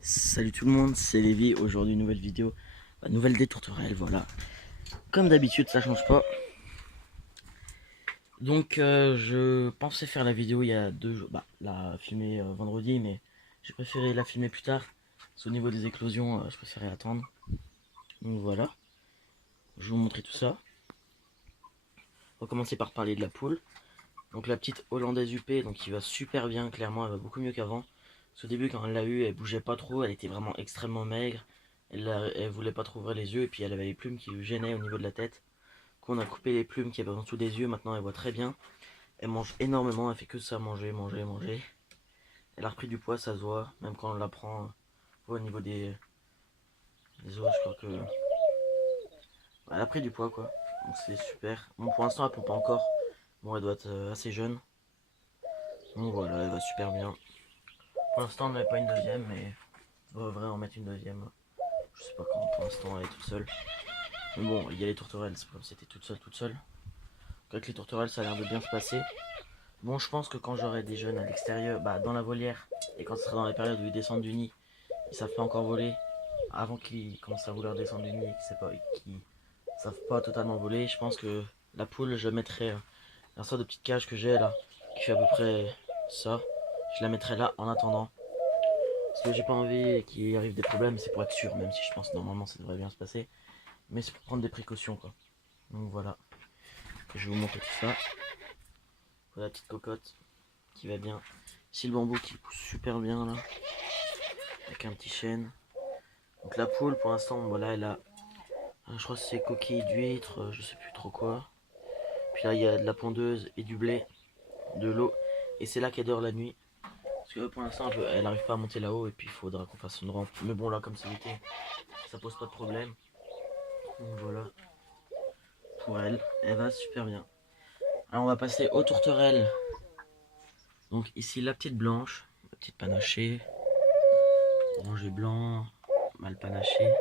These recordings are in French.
Salut tout le monde, c'est Lévi. Aujourd'hui, nouvelle vidéo, nouvelle des tourterelles. Voilà, comme d'habitude, ça change pas. Donc, je pensais faire la vidéo il y a 2 jours, la filmer vendredi, mais j'ai préféré la filmer plus tard. Parce qu'au niveau des éclosions, je préférais attendre. Donc voilà, je vais vous montrer tout ça. On va commencer par parler de la poule. Donc la petite hollandaise UP, donc qui va super bien, clairement, elle va beaucoup mieux qu'avant. Parce qu'au début, quand elle l'a eu, elle bougeait pas trop, elle était vraiment extrêmement maigre. Elle voulait pas trop ouvrir les yeux, et puis elle avait les plumes qui lui gênaient au niveau de la tête. Qu'on a coupé les plumes qui avaient en dessous des yeux, maintenant elle voit très bien. Elle mange énormément, elle fait que ça, manger, manger, manger. Elle a repris du poids, ça se voit, même quand on la prend au niveau des os, je crois que. Elle a pris du poids quoi. Donc c'est super. Bon, pour l'instant elle pompe pas encore. Bon, elle doit être assez jeune. Donc voilà, elle va super bien. Pour l'instant on n'avait pas une deuxième, mais on devrait en mettre une deuxième. Je sais pas quand, pour l'instant elle est toute seule. Mais bon, il y a les tourterelles, c'est comme si c'était toute seule, toute seule. Donc avec les tourterelles ça a l'air de bien se passer. Bon, je pense que quand j'aurai des jeunes à l'extérieur, dans la volière, et quand ce sera dans la période où ils descendent du nid, ils savent pas encore voler, avant qu'ils commencent à vouloir descendre du nid et qu'ils savent pas totalement voler, je pense que la poule, je mettrai un sorte de petite cage que j'ai là, qui fait à peu près ça. Je la mettrai là en attendant. Parce que j'ai pas envie qu'il arrive des problèmes, c'est pour être sûr, même si je pense que normalement ça devrait bien se passer. Mais c'est pour prendre des précautions quoi. Donc voilà, je vais vous montrer tout ça. Voilà la petite cocotte qui va bien. Ici le bambou qui pousse super bien là, avec un petit chêne. Donc la poule pour l'instant, voilà, elle a, je crois que c'est coquille d'huître, je sais plus trop quoi. Puis là il y a de la pondeuse et du blé, de l'eau. Et c'est là qu'elle dort la nuit. Parce que pour l'instant elle n'arrive pas à monter là-haut et puis il faudra qu'on fasse une rampe. Mais bon là comme c'est l'été, ça pose pas de problème. Donc voilà, pour elle, elle va super bien. Alors on va passer aux tourterelles. Donc ici la petite blanche, la petite panachée, orange et blanc, mal panaché.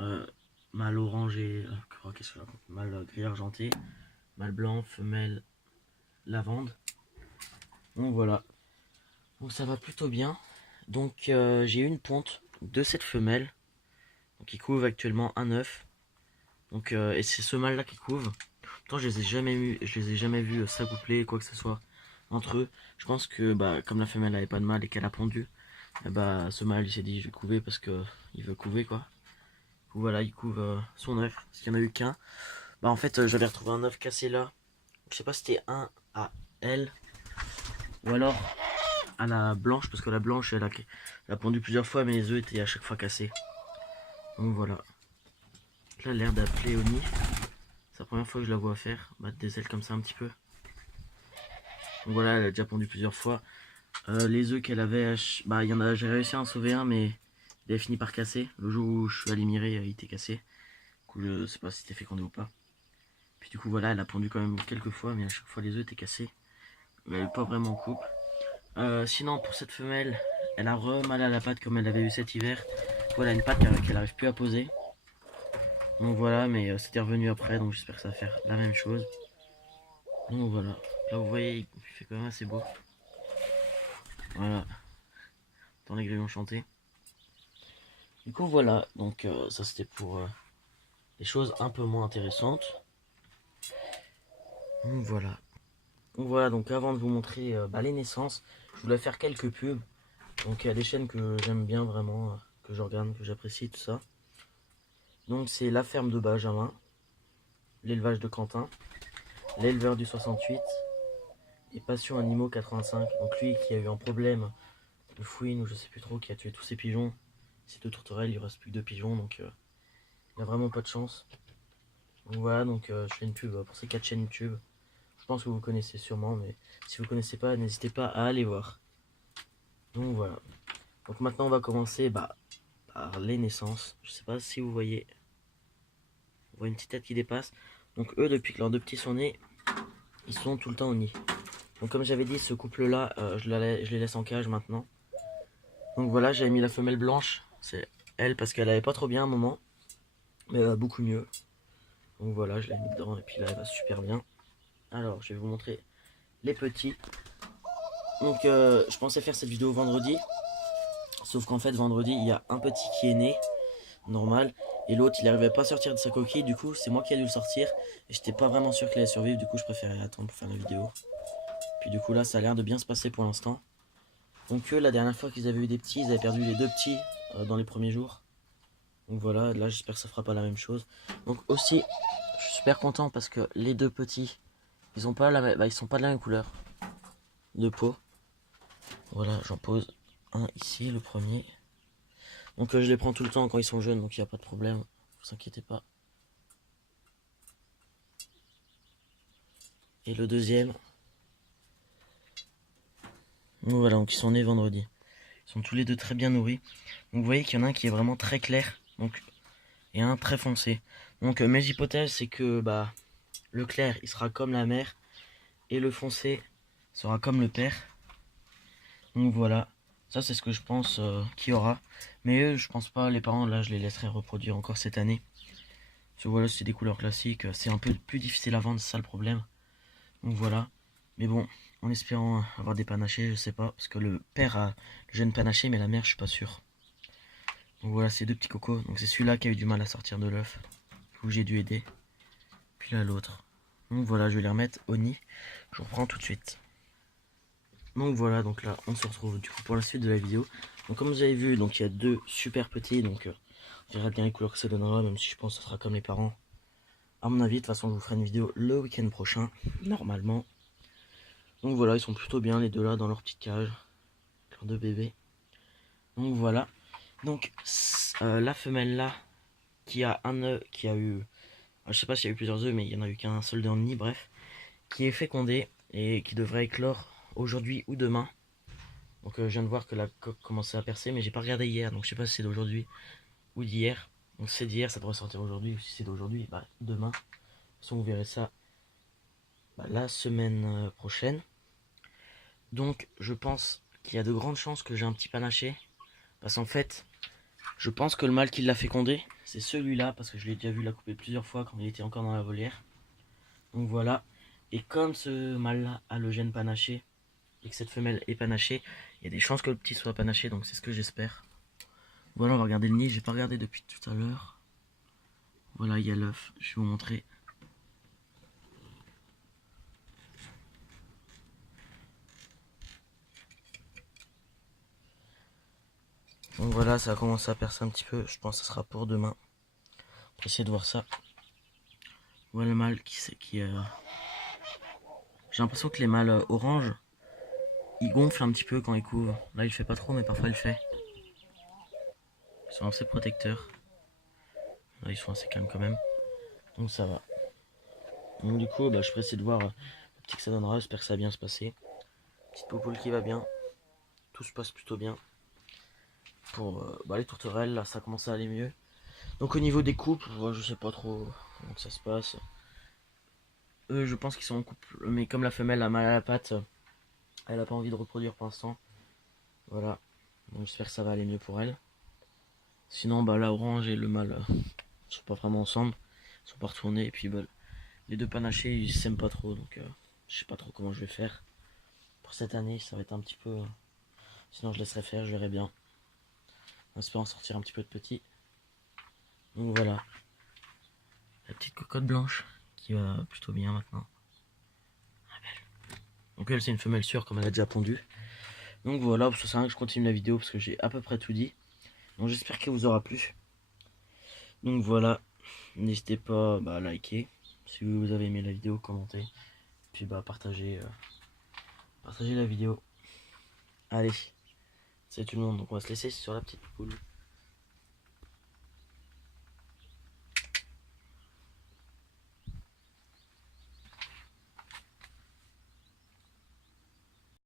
Euh, Mâle orangé, qu'est-ce que je raconte, mâle gris argenté, mâle blanc, femelle lavande. Donc voilà, donc ça va plutôt bien. Donc j'ai une ponte de cette femelle, donc qui couve actuellement un œuf. Donc et c'est ce mâle là qui couve. Pourtant je les ai jamais vus s'accoupler quoi que ce soit entre eux. Je pense que comme la femelle n'avait pas de mâle et qu'elle a pondu, ce mâle il s'est dit je vais couver parce que il veut couver quoi. Voilà, il couve son œuf, parce qu'il n'y en a eu qu'un. En fait, j'avais retrouvé un œuf cassé là. Je sais pas si c'était un à elle ou alors à la blanche, parce que la blanche elle a pondu plusieurs fois, mais les œufs étaient à chaque fois cassés. Donc voilà. Là, l'air d'appeler au nid. C'est la première fois que je la vois faire, battre des ailes comme ça un petit peu. Donc voilà, elle a déjà pondu plusieurs fois. Les œufs qu'elle avait, il y en a, j'ai réussi à en sauver un, mais il avait fini par casser. Le jour où je suis allé mirer, il était cassé. Du coup, je sais pas si c'était fécondé ou pas. Puis du coup, voilà, elle a pondu quand même quelques fois, mais à chaque fois les œufs étaient cassés. Mais elle n'est pas vraiment en couple. Sinon, pour cette femelle, elle a mal à la patte comme elle avait eu cet hiver. Voilà, une patte qu'elle n'arrive plus à poser. Donc voilà, mais c'était revenu après, donc j'espère que ça va faire la même chose. Donc voilà, là vous voyez, il fait quand même assez beau. Voilà, dans les grillons chantés. Du coup voilà, donc ça c'était pour les choses un peu moins intéressantes. Donc voilà. Donc voilà, donc avant de vous montrer les naissances, je voulais faire quelques pubs. Donc il y a des chaînes que j'aime bien vraiment, que je regarde, que j'apprécie, tout ça. Donc c'est La Ferme de Benjamin, L'Élevage de Quentin, L'Éleveur du 68 et Passion Animaux 85. Donc lui qui a eu un problème de fouine ou je sais plus trop, qui a tué tous ses pigeons. Ces deux tourterelles, il ne reste plus que deux pigeons, donc il a vraiment pas de chance. Donc voilà, donc je fais une pub pour ces 4 chaînes YouTube. Je pense que vous connaissez sûrement, mais si vous connaissez pas, n'hésitez pas à aller voir. Donc voilà. Donc maintenant on va commencer par les naissances. Je sais pas si vous voyez. On voit une petite tête qui dépasse. Donc eux, depuis que leurs deux petits sont nés, ils sont tout le temps au nid. Donc comme j'avais dit, ce couple là, je les laisse en cage maintenant. Donc voilà, j'avais mis la femelle blanche. C'est elle parce qu'elle avait pas trop bien à un moment. Mais elle va beaucoup mieux. Donc voilà, je l'ai mis dedans et puis là elle va super bien. Alors je vais vous montrer les petits. Donc je pensais faire cette vidéo vendredi. Sauf qu'en fait vendredi il y a un petit qui est né, normal, et l'autre il n'arrivait pas à sortir de sa coquille, du coup c'est moi qui ai dû le sortir, et j'étais pas vraiment sûr qu'il allait survivre, du coup je préférais attendre pour faire la vidéo. Puis du coup là ça a l'air de bien se passer pour l'instant. Donc la dernière fois qu'ils avaient eu des petits, ils avaient perdu les deux petits dans les premiers jours. Donc voilà, là j'espère que ça fera pas la même chose. Donc aussi, je suis super content parce que les deux petits, ils ont pas ils sont pas de la même couleur de peau. Voilà, j'en pose un ici, le premier. Donc je les prends tout le temps quand ils sont jeunes, donc il n'y a pas de problème, vous inquiétez pas. Et le deuxième. Donc voilà, donc ils sont nés vendredi. Ils sont tous les deux très bien nourris. Donc vous voyez qu'il y en a un qui est vraiment très clair, donc et un très foncé. Donc mes hypothèses c'est que bah le clair il sera comme la mère et le foncé sera comme le père. Donc voilà, ça c'est ce que je pense qu'il y aura. Mais eux je pense pas, les parents là je les laisserai reproduire encore cette année. Parce que voilà, c'est des couleurs classiques, c'est un peu plus difficile à vendre, c'est ça le problème. Donc voilà, mais bon, en espérant avoir des panachés, je sais pas, parce que le père a le jeune panaché mais la mère je suis pas sûr. Donc voilà, ces deux petits cocos, donc c'est celui-là qui a eu du mal à sortir de l'œuf, où j'ai dû aider. Puis là l'autre. Donc voilà, je vais les remettre au nid, je reprends tout de suite. Donc voilà, donc là on se retrouve du coup pour la suite de la vidéo. Donc comme vous avez vu, donc il y a deux super petits, donc on verra bien les couleurs que ça donnera, même si je pense que ça sera comme les parents. À mon avis, de toute façon je vous ferai une vidéo le week-end prochain, normalement. Donc voilà, ils sont plutôt bien les deux là dans leur petite cage, leurs deux bébés. Donc voilà. Donc la femelle là, qui a un œuf, qui a eu, je sais pas s'il y a eu plusieurs œufs, mais il y en a eu qu'un seul dans le nid, bref, qui est fécondé et qui devrait éclore aujourd'hui ou demain. Donc je viens de voir que la coque commençait à percer, mais j'ai pas regardé hier, donc je sais pas si c'est d'aujourd'hui ou d'hier. Donc si c'est d'hier, ça devrait sortir aujourd'hui, ou si c'est d'aujourd'hui, bah demain. De toute façon, vous verrez ça la semaine prochaine. Donc je pense qu'il y a de grandes chances que j'ai un petit panaché. Parce qu'en fait, je pense que le mâle qui l'a fécondé, c'est celui-là, parce que je l'ai déjà vu la couper plusieurs fois quand il était encore dans la volière. Donc voilà. Et comme ce mâle-là a le gène panaché, et que cette femelle est panachée, il y a des chances que le petit soit panaché, donc c'est ce que j'espère. Voilà, on va regarder le nid, j'ai pas regardé depuis tout à l'heure. Voilà, il y a l'œuf, je vais vous montrer. Donc voilà, ça a commencé à percer un petit peu, je pense que ça sera pour demain. On va essayer de voir ça. Voilà le mâle qui j'ai l'impression que les mâles orange, ils gonflent un petit peu quand ils couvent. Là, il le fait pas trop, mais parfois il le fait. Ils sont assez protecteurs. Là, ils sont assez calmes quand même. Donc ça va. Donc du coup, je vais essayer de voir le petit que ça donnera. J'espère que ça va bien se passer. Petite popoule qui va bien. Tout se passe plutôt bien. Pour les tourterelles, là, ça commence à aller mieux. Donc au niveau des couples, je sais pas trop comment que ça se passe. Eux, je pense qu'ils sont en couple. Mais comme la femelle a mal à la patte, elle a pas envie de reproduire pour l'instant. Voilà. Donc j'espère que ça va aller mieux pour elle. Sinon, la orange et le mâle sont pas vraiment ensemble. Ils sont pas retournés. Et puis, les deux panachés, ils s'aiment pas trop. Donc, je sais pas trop comment je vais faire. Pour cette année, ça va être un petit peu. Sinon, je laisserai faire, je verrai bien. On espère en sortir un petit peu de petit. Donc, voilà. La petite cocotte blanche qui va plutôt bien maintenant. Donc, elle, c'est une femelle sûre comme elle a déjà pondu. Donc, voilà. Ça sert à rien que je continue la vidéo parce que j'ai à peu près tout dit. Donc, j'espère qu'elle vous aura plu. Donc, voilà. N'hésitez pas à liker si vous avez aimé la vidéo, commentez. Puis partagez la vidéo. Allez, c'est tout le monde, donc on va se laisser sur la petite poule.